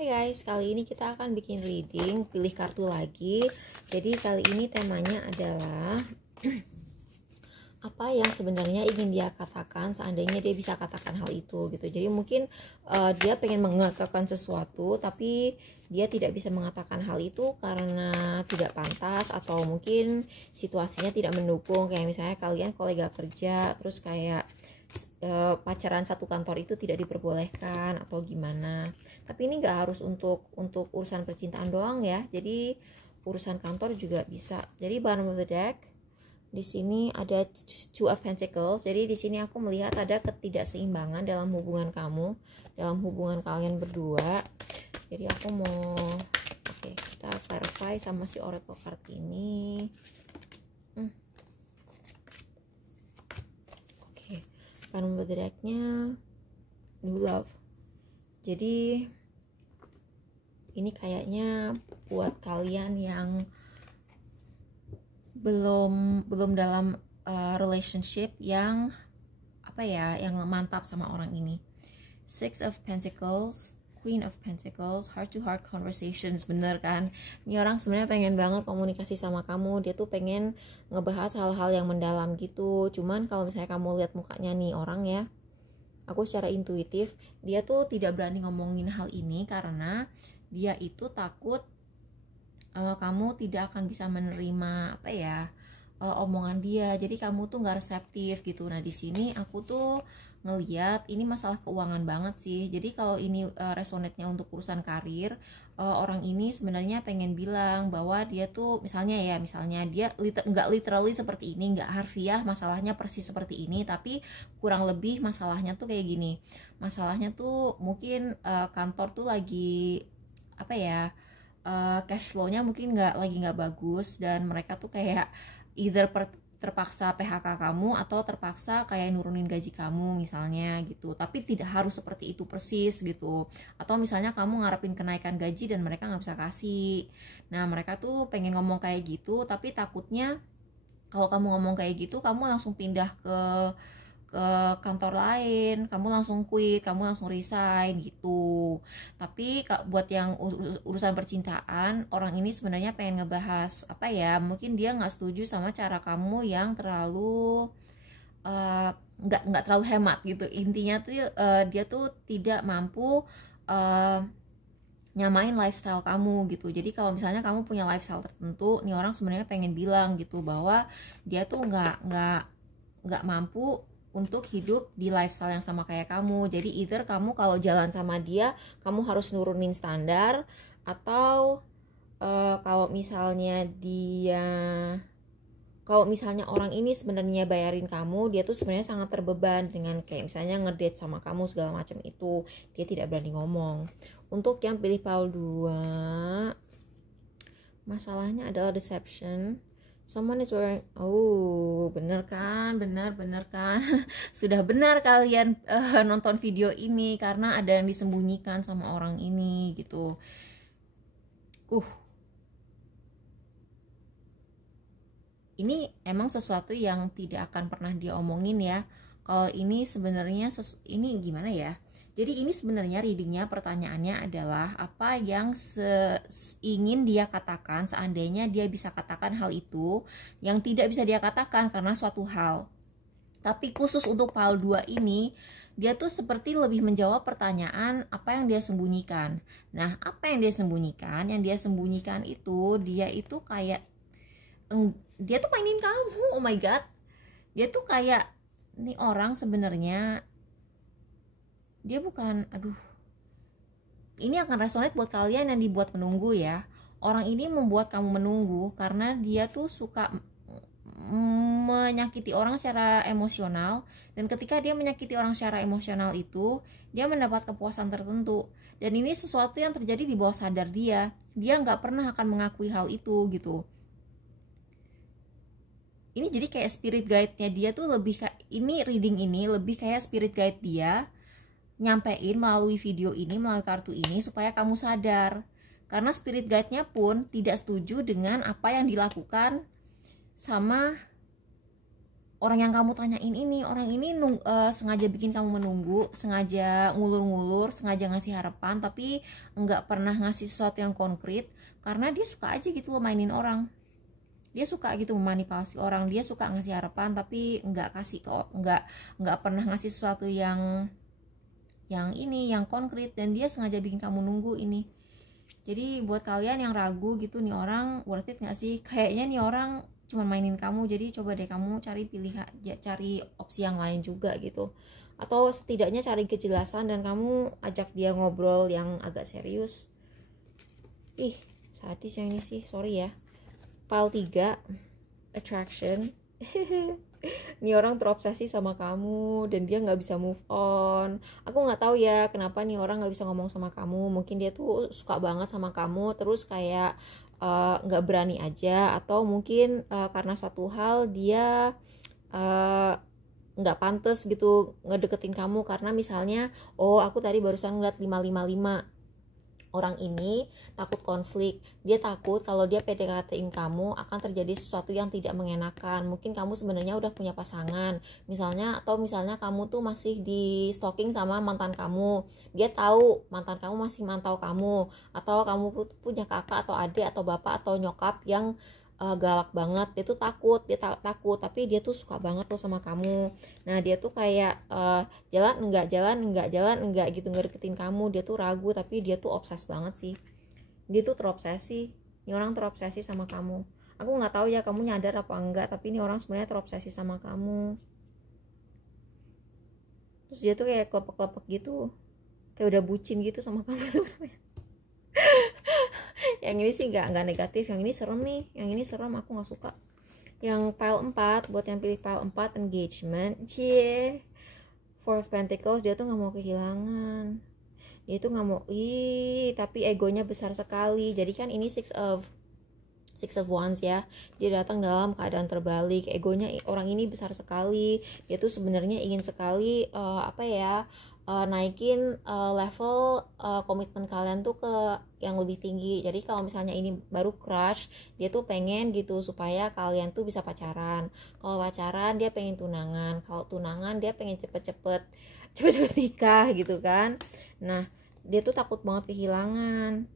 Hai guys, kali ini kita akan bikin reading, pilih kartu lagi. Jadi kali ini temanya adalah apa yang sebenarnya ingin dia katakan seandainya dia bisa katakan hal itu gitu. Jadi mungkin dia pengen mengatakan sesuatu tapi dia tidak bisa mengatakan hal itu karena tidak pantas atau mungkin situasinya tidak mendukung. Kayak misalnya kalian kolega kerja terus kayak pacaran satu kantor itu tidak diperbolehkan atau gimana. Tapi ini nggak harus untuk urusan percintaan doang ya. Jadi urusan kantor juga bisa. Jadi bottom of the deck di sini ada Two of Pentacles. Jadi di sini aku melihat ada ketidakseimbangan dalam hubungan kamu, dalam hubungan kalian berdua. Jadi aku mau kita clarify sama si oracle card ini. Bottom of the deck-nya New Love. Jadi ini kayaknya buat kalian yang belum dalam relationship yang yang mantap sama orang ini. Six of Pentacles, Queen of Pentacles, heart to heart conversations. Bener kan, ini orang sebenarnya pengen banget komunikasi sama kamu. Dia tuh pengen ngebahas hal-hal yang mendalam gitu. Cuman kalau misalnya kamu lihat mukanya nih orang ya, aku secara intuitif dia tuh tidak berani ngomongin hal ini karena dia itu takut kamu tidak akan bisa menerima omongan dia. Jadi kamu tuh nggak reseptif gitu. Nah di sini aku tuh ngeliat ini masalah keuangan banget sih. Jadi kalau ini resonate-nya untuk urusan karir, orang ini sebenarnya pengen bilang bahwa dia tuh misalnya dia nggak literally seperti ini, nggak harfiah masalahnya persis seperti ini, tapi kurang lebih masalahnya tuh kayak gini. Masalahnya tuh mungkin kantor tuh lagi cash flow-nya mungkin lagi nggak bagus dan mereka tuh kayak either terpaksa PHK kamu atau terpaksa kayak nurunin gaji kamu misalnya gitu. Tapi tidak harus seperti itu persis gitu. Atau misalnya kamu ngarepin kenaikan gaji dan mereka nggak bisa kasih. Nah mereka tuh pengen ngomong kayak gitu tapi takutnya kalau kamu ngomong kayak gitu kamu langsung pindah ke kantor lain, kamu langsung quit, kamu langsung resign gitu. Tapi buat yang urusan percintaan, orang ini sebenarnya pengen ngebahas mungkin dia nggak setuju sama cara kamu yang terlalu nggak terlalu hemat gitu. Intinya tuh dia tuh tidak mampu nyamain lifestyle kamu gitu. Jadi kalau misalnya kamu punya lifestyle tertentu, nih orang sebenarnya pengen bilang gitu bahwa dia tuh nggak mampu untuk hidup di lifestyle yang sama kayak kamu. Jadi either kamu kalau jalan sama dia kamu harus nurunin standar, atau kalau misalnya orang ini sebenarnya bayarin kamu, dia tuh sebenarnya sangat terbeban dengan kayak misalnya ngedate sama kamu segala macam itu, dia tidak berani ngomong. Untuk yang pilih pile 2, masalahnya adalah deception. Someone is wearing, bener kan, sudah benar kalian nonton video ini karena ada yang disembunyikan sama orang ini gitu. Ini emang sesuatu yang tidak akan pernah dia omongin ya. Kalau ini sebenarnya ini gimana ya? Jadi ini sebenarnya readingnya, pertanyaannya adalah apa yang ingin dia katakan seandainya dia bisa katakan hal itu yang tidak bisa dia katakan karena suatu hal. Tapi khusus untuk pile 2 ini, dia tuh seperti lebih menjawab pertanyaan apa yang dia sembunyikan. Nah, apa yang dia sembunyikan? Yang dia sembunyikan itu, dia itu kayak dia tuh mainin kamu. Oh my god. Dia tuh kayak nih orang sebenarnya dia bukan, ini akan resonate buat kalian yang dibuat menunggu ya. Orang ini membuat kamu menunggu karena dia tuh suka menyakiti orang secara emosional, dan ketika dia menyakiti orang secara emosional itu dia mendapat kepuasan tertentu, dan ini sesuatu yang terjadi di bawah sadar dia nggak pernah akan mengakui hal itu gitu. Ini jadi kayak spirit guide-nya dia tuh lebih kayak, ini reading ini lebih kayak spirit guide dia nyampein melalui video ini, melalui kartu ini supaya kamu sadar. Karena spirit guide-nya pun tidak setuju dengan apa yang dilakukan sama orang yang kamu tanyain ini, orang ini sengaja bikin kamu menunggu, sengaja ngulur-ngulur, sengaja ngasih harapan, tapi nggak pernah ngasih sesuatu yang konkret, karena dia suka aja gitu loh mainin orang. Dia suka gitu memanipulasi orang, dia suka ngasih harapan tapi nggak kasih nggak pernah ngasih sesuatu yang konkret, dan dia sengaja bikin kamu nunggu ini. Jadi buat kalian yang ragu gitu, nih orang worth it nggak sih? Kayaknya nih orang cuma mainin kamu, jadi coba deh kamu cari opsi yang lain juga gitu, atau setidaknya cari kejelasan dan kamu ajak dia ngobrol yang agak serius. Sadis yang ini sih, sorry ya. Pile 3, attraction. Nih orang terobsesi sama kamu dan dia nggak bisa move on. Aku nggak tahu ya kenapa nih orang nggak bisa ngomong sama kamu. Mungkin dia tuh suka banget sama kamu, terus kayak nggak berani aja, atau mungkin karena suatu hal dia nggak pantas gitu ngedeketin kamu, karena misalnya aku tadi barusan ngeliat 555. Orang ini takut konflik, dia takut kalau dia PDKT-in kamu akan terjadi sesuatu yang tidak mengenakan. Mungkin kamu sebenarnya udah punya pasangan misalnya, atau misalnya kamu tuh masih di stalking sama mantan kamu, dia tahu mantan kamu masih mantau kamu, atau kamu punya kakak atau adik atau bapak atau nyokap yang galak banget. Dia tuh takut, tapi dia tuh suka banget loh sama kamu. Nah dia tuh kayak jalan enggak gitu ngedeketin kamu. Dia tuh ragu, tapi dia tuh obses banget sih. Dia tuh terobsesi. Ini orang terobsesi sama kamu. Aku nggak tahu ya kamu nyadar apa enggak, tapi ini orang sebenarnya terobsesi sama kamu. Terus dia tuh kayak kelepek-kelepek gitu, kayak udah bucin gitu sama kamu sebenarnya. Yang ini sih nggak negatif, yang ini serem nih, yang ini serem, aku nggak suka. Yang pile 4, buat yang pilih pile 4, engagement. Four of Pentacles, dia tuh nggak mau kehilangan, dia tuh nggak mau, tapi egonya besar sekali. Jadi kan ini Six of Wands ya, dia datang dalam keadaan terbalik. Egonya orang ini besar sekali, dia tuh sebenarnya ingin sekali naikin level komitmen kalian tuh ke yang lebih tinggi. Jadi kalau misalnya ini baru crush, dia tuh pengen gitu supaya kalian tuh bisa pacaran. Kalau pacaran dia pengen tunangan, kalau tunangan dia pengen cepet-cepet nikah gitu kan. Nah dia tuh takut banget kehilangan.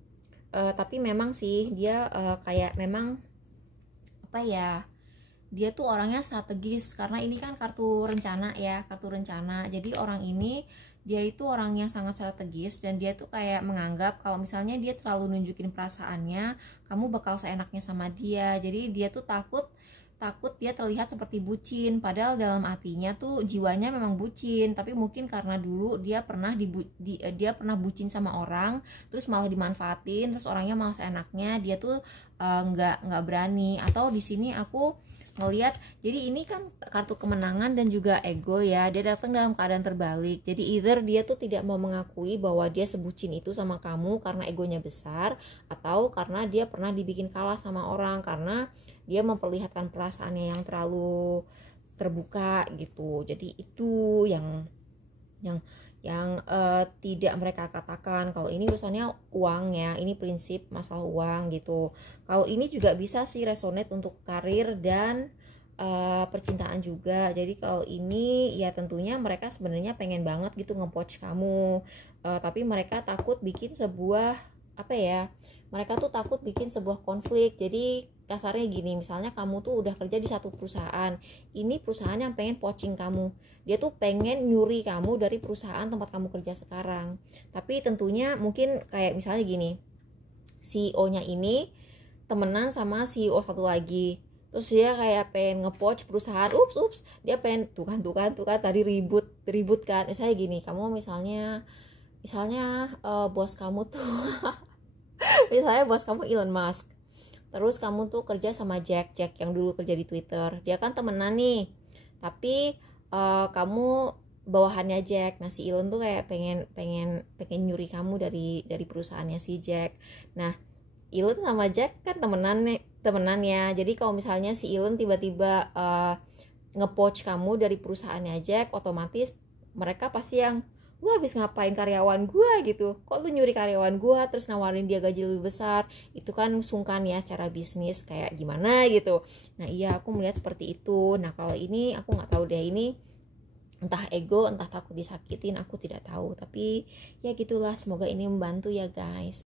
Tapi memang sih dia kayak memang dia tuh orangnya strategis, karena ini kan kartu rencana ya, jadi orang ini dia itu orang yang sangat strategis, dan dia tuh kayak menganggap kalau misalnya dia terlalu nunjukin perasaannya, kamu bakal seenaknya sama dia. Jadi dia tuh takut dia terlihat seperti bucin, padahal dalam hatinya tuh jiwanya memang bucin, tapi mungkin karena dulu dia pernah bucin sama orang, terus malah dimanfaatin, terus orangnya malah seenaknya, dia tuh nggak berani. Atau di sini aku ngelihat, jadi ini kan kartu kemenangan dan juga ego ya, dia datang dalam keadaan terbalik. Jadi either dia tuh tidak mau mengakui bahwa dia sebucin itu sama kamu karena egonya besar, atau karena dia pernah dibikin kalah sama orang karena dia memperlihatkan perasaannya yang terlalu terbuka gitu. Jadi itu yang tidak mereka katakan. Kalau ini urusannya uang ya, ini prinsip masalah uang gitu. Kalau ini juga bisa sih resonate untuk karir dan percintaan juga. Jadi kalau ini ya tentunya mereka sebenarnya pengen banget gitu nge-poach kamu, tapi mereka takut bikin sebuah mereka tuh takut bikin sebuah konflik. Jadi kasarnya gini, misalnya kamu tuh udah kerja di satu perusahaan, ini perusahaan yang pengen poaching kamu, dia tuh pengen nyuri kamu dari perusahaan tempat kamu kerja sekarang. Tapi tentunya mungkin kayak misalnya gini, CEO-nya ini temenan sama CEO satu lagi, terus dia kayak pengen nge-poach perusahaan, dia pengen tuh kan tadi ribut kan. Misalnya gini, kamu misalnya bos kamu tuh misalnya bos kamu Elon Musk, terus kamu tuh kerja sama Jack yang dulu kerja di Twitter. Dia kan temenan nih, tapi kamu bawahannya Jack. Nah si Elon tuh kayak pengen nyuri kamu dari perusahaannya si Jack. Nah Elon sama Jack kan temenan ya. Jadi kalau misalnya si Elon tiba-tiba nge-poach kamu dari perusahaannya Jack, otomatis mereka pasti yang gue habis ngapain karyawan gue gitu, kok lu nyuri karyawan gue terus nawarin dia gaji lebih besar, itu kan sungkan ya secara bisnis kayak gimana gitu. Nah iya, aku melihat seperti itu. Nah kalau ini aku nggak tahu deh, ini entah ego entah takut disakitin, aku tidak tahu, tapi ya gitulah, semoga ini membantu ya guys.